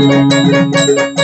Thank you.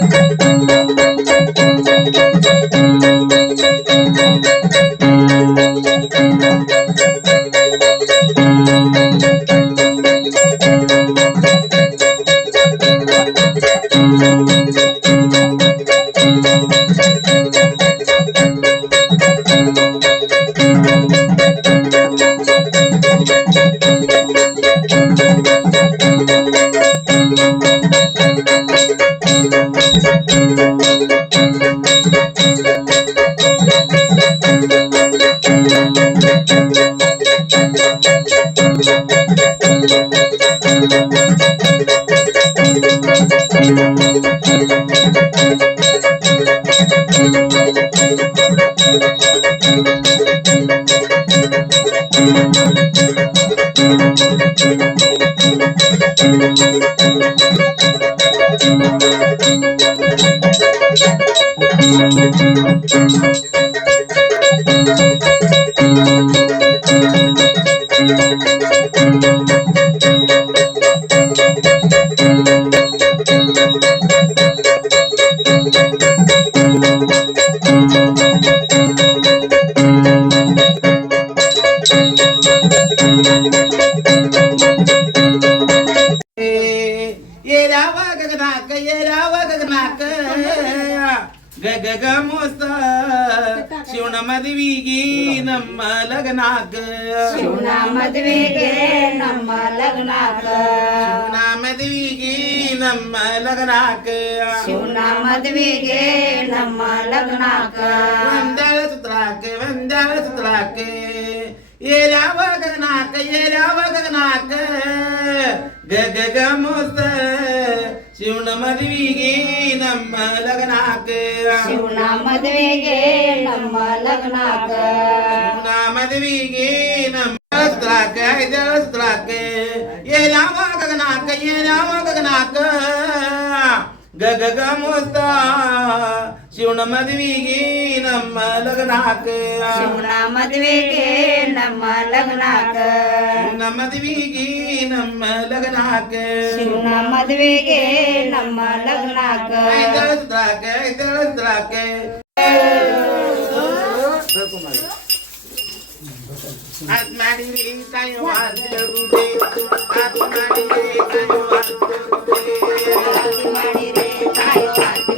thank you ఏ రావా గగనాక ఏ రావా గగనాక? ಗಗಗ ಸುತ್ತಲಾಕ ಏರಾವ ಗಗನಾಕ ಏರಾವ ಗಗನಾಕ ಗಗ ಗ ಮೋಸ್ತ ಶಿವನ ಮದುವಿಗೆ ನಮ್ಮ ಲಗ್ನಾಕ ಶಿವನ ಮದುವೆಗೆ ನಮ್ಮ ಲಗ್ನಾಕ ಶಿವನ ಮದುವಿಗೆ ನಮ್ಮ ಸುತ್ತಲಾಕ ಐದಾಳ ಸುತ್ತಲಾಕ ಏರಾವ ಗಗನಾಕ ಏರಾವ ಗಗನಾಕ ಗಗ ಗ ಮೋಸ್ತ ಶಿವನ ಮದುವೆಗೆ ನಮ್ಮ ಲಗ್ನಾಕ ಶಿವನ ಮದುವೆಗೆ ನಮ್ಮ ಲಗ್ನಾಕ ಶಿವನ ಮದುವೆಗೆ ನಮ್ಮ ಲಗ್ನಾಕ ಶಿವನ ಮದುವೆಗೆ ನಮ್ಮ ಲಗ್ನಾಕ ಐದಳದ್ರಾಕ ಐದಳದ್ರಾಕ ಅದ್ ಮಾಡಿದ್ರಿ ತಾಯಿ ವಾದರು ಅದ್ ಮಾಡಿದ್ರಿ ತಾಯಿ ವಾದರು ಮಾಡಿದ್ರಿ ತಾಯಿ ವಾದ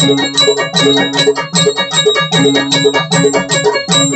Thank you.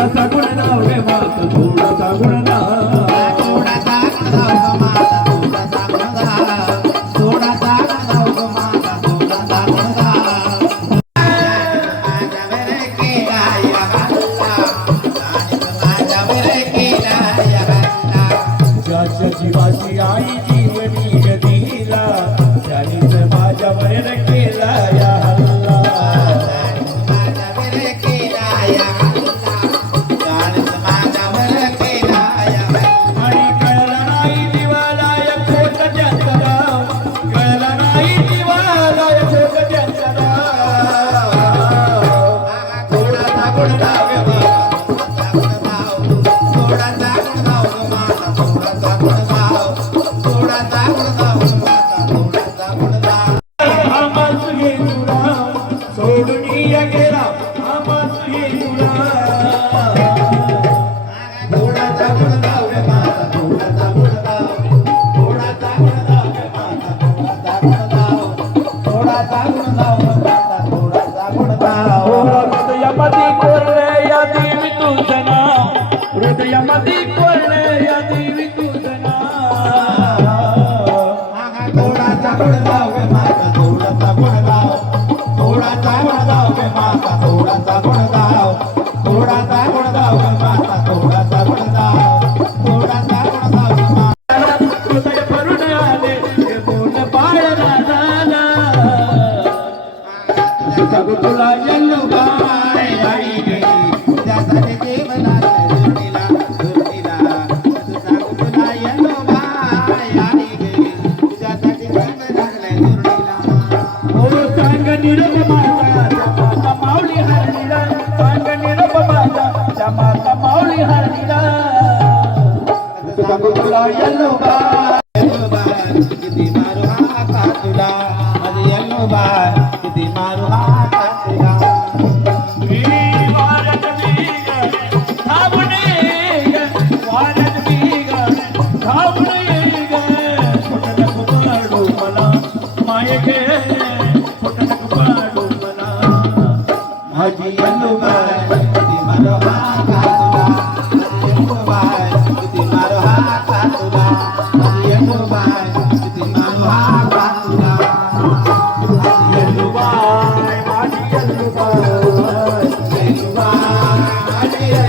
थोडासा गुण नाव रे मात. थोडासा गुण नाव. थोडासा கொண்டா थोडासा थोडासा तुला यल्लो बाय किती मारू हाता तुला? अरे यल्लो बाय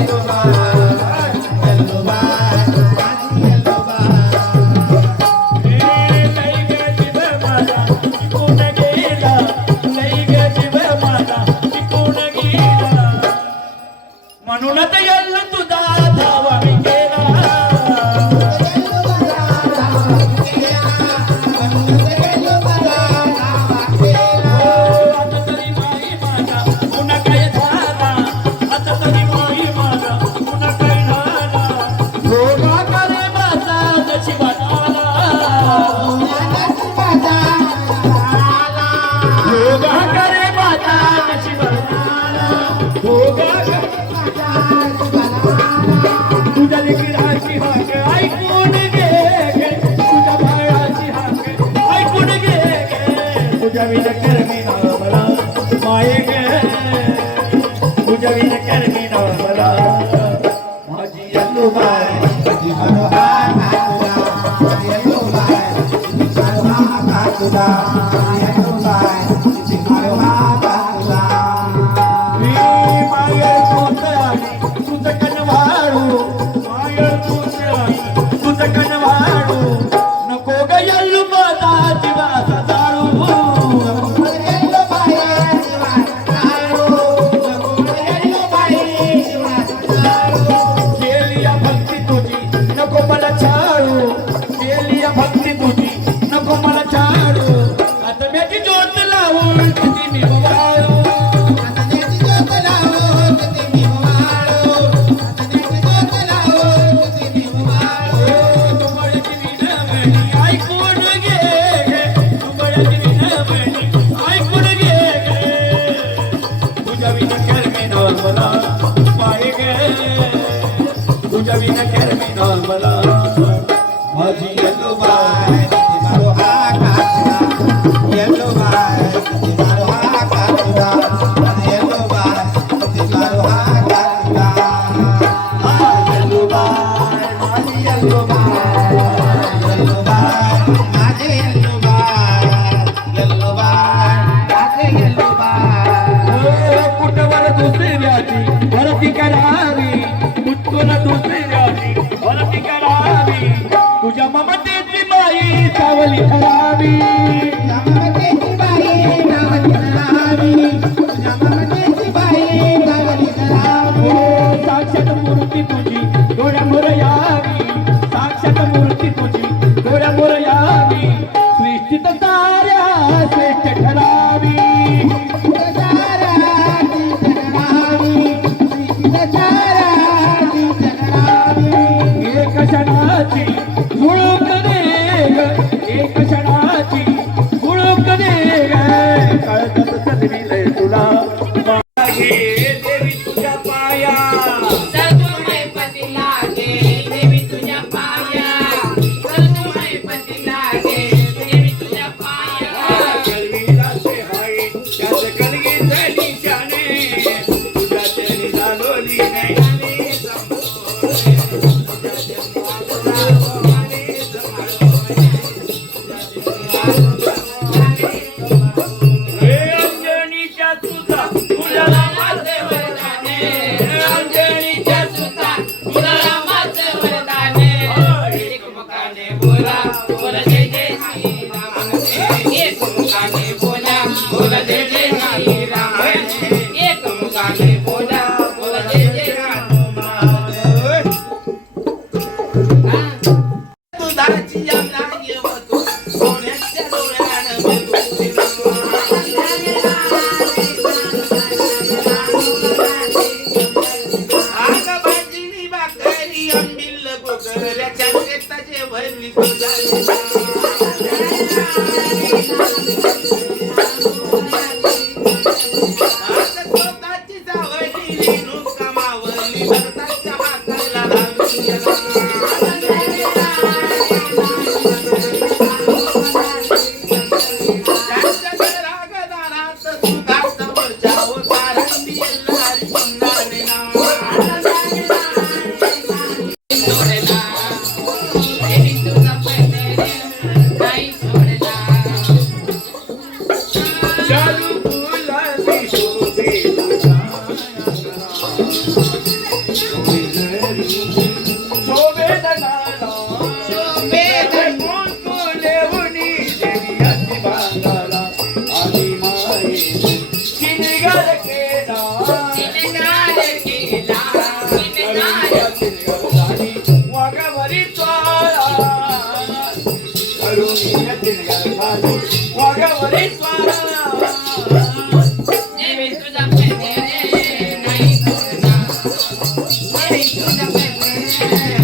一 Rodinho. साक्षात मूर्ती तुझी Every உரை சுடப்பது